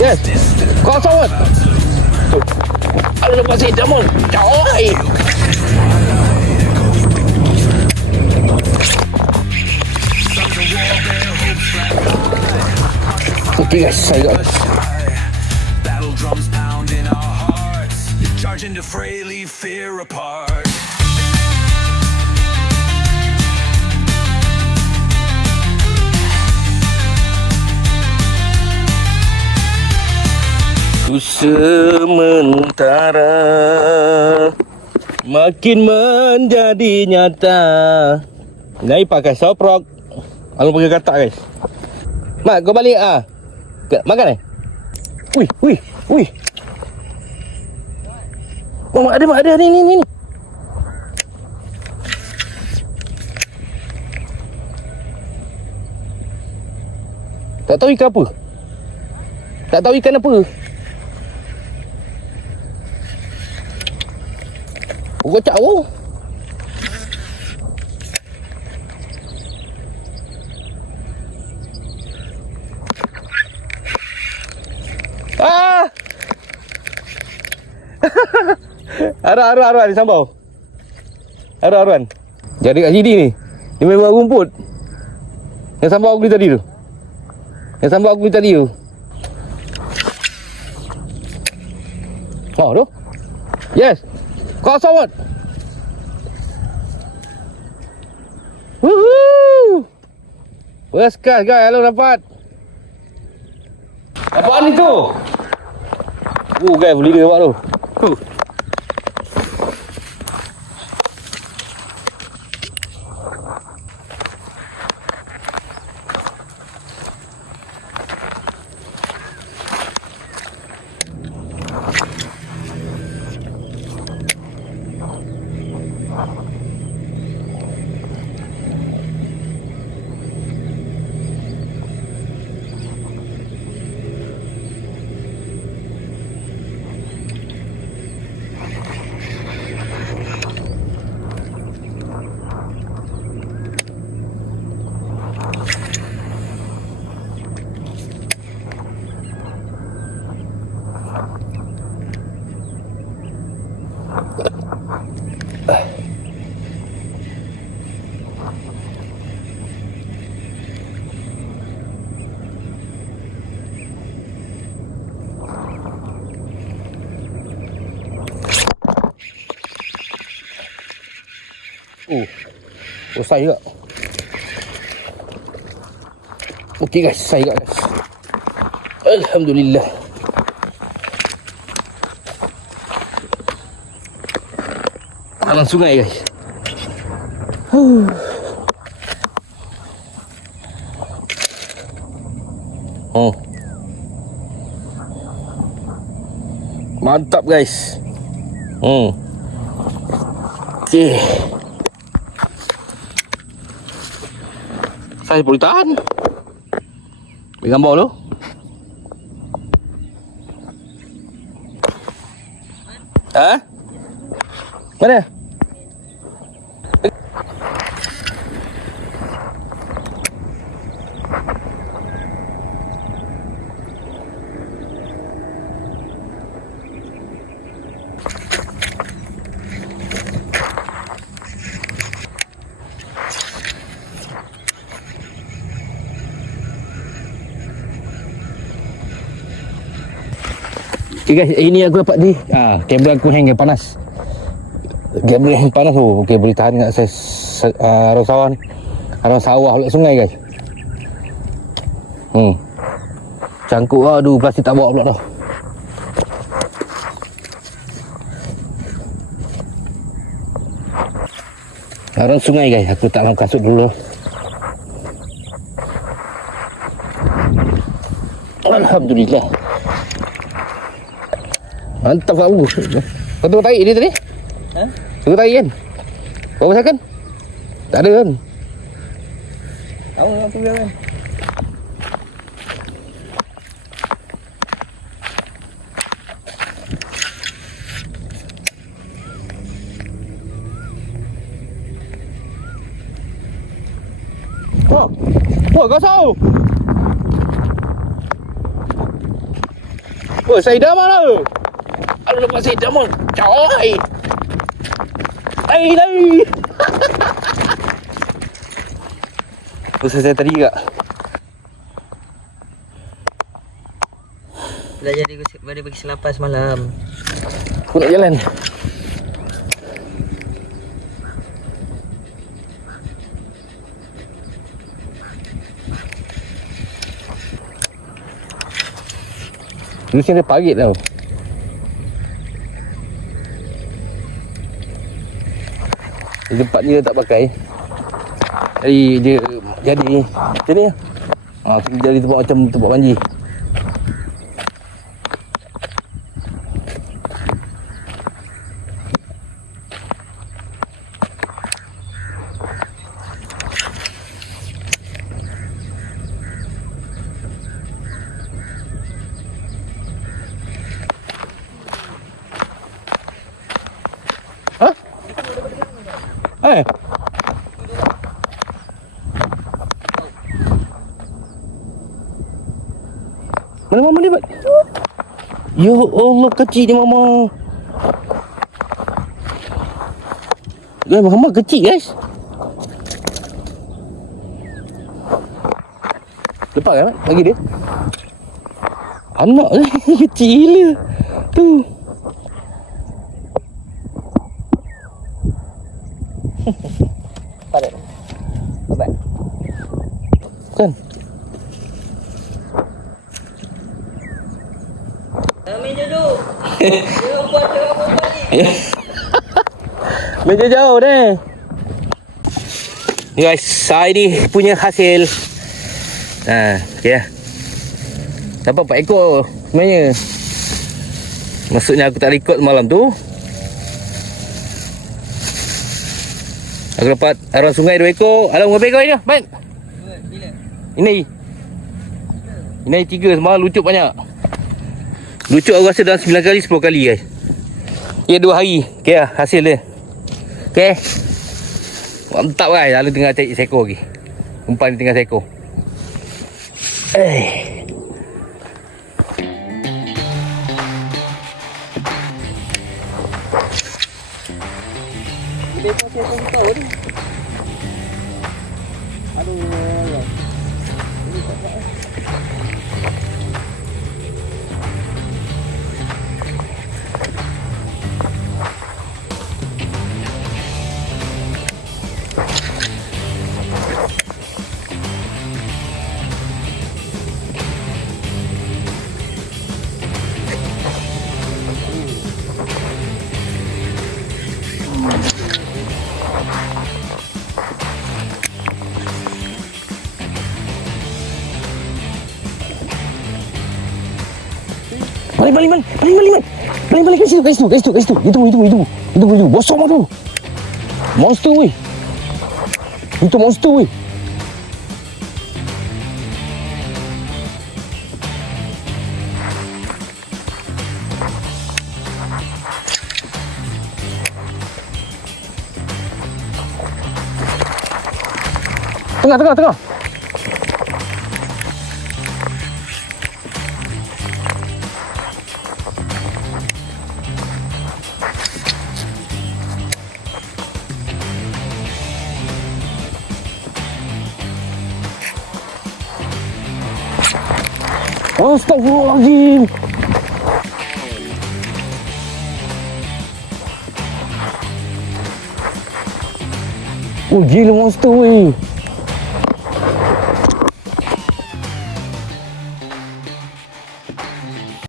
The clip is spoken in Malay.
Yes. Kosong kan? Aduh, lepas saya jamun. Coy. Okay guys, saya got battle drums pound in our hearts, charging to fray, leave fear apart. sementara makin menjadi nyata. Nai pakai soprok. Kalau pakai katak guys. Mak, kau balik ah. Makan Wih. Oh, mak ada ni. Tak tahu ikan apa. Tak tahu ikan apa. Kocak oh. Ah. Arwah di sambau. Arwah. Jadi kat sini ni. Dia memang rumput. Yang sambau aku tadi tu. Oh tu. Yes. Kosong kan? Woohoo. First class guys, hello dapat. Apaan itu? Guys, boleh dia buat tu. Saya juga. Okey guys, saya juga guys. Alhamdulillah. Dalam sungai guys. Mantap guys. Okey. Saya boleh tahan. Bagi gambar tu. Mana? Okay guys, ini aku dapat ni. Kamera aku hang panas. Kamera hang panas tu. Okey, boleh tahan kat arang sawah ni. Arang sawah pula sungai guys. Cangkuk aduh, plastik tak bawa pula dah. Arang sungai guys, aku tak nak kasut dulu. Alhamdulillah. Mantap aku. Kau tengok tarik dia tadi? Tengok tarik kan? Kau pasal kan? Tak ada kan? Tahu apa dia kan? Wah, kosong. Wah, saya dah mana? Aduh, lepas saya dah mana? Coy. Lai. Usaha saya tadi kak. Dah jadi pada bagi selapas malam. Aku nak jalan. Dulu sini ada parit tau. Di tempat dia tak pakai. Jadi macam ni lah. Jadi tempat macam tempat banjir. Ha? Mana mama dia buat? Ya Allah, kecil ni mama. Guys, mama kecil guys. Lepas kan? Bagi dia. Anak ni kecil gila. Tu. Padat. Babat. Kan? Meja duduk. Dia buat ni. Meja jauh deh. Ni guys, saya ni punya hasil. Okay. Dapat 4 ekor sebenarnya. Maksudnya aku tak record malam tu. Aku dapat arang sungai 2 ekor. Alang berapa ekor ni? Baik. Bila? Ini 3 semalam lucuk banyak. Lucuk aku rasa dalam 9 kali 10 kali guys. Ya 2 hari. Okay lah hasil dia. Okay. Mantap guys. Lalu tengah cari seekor lagi. Umpan ni tengah seekor. Dia pun saya pun tahu ni. Aduh. Ini tak apa. Balik kat situ. Itu bosok mah tu. Monster weh. Itu monster weh. Tengah. Astagfirullahaladzim. Oh gila monster weh.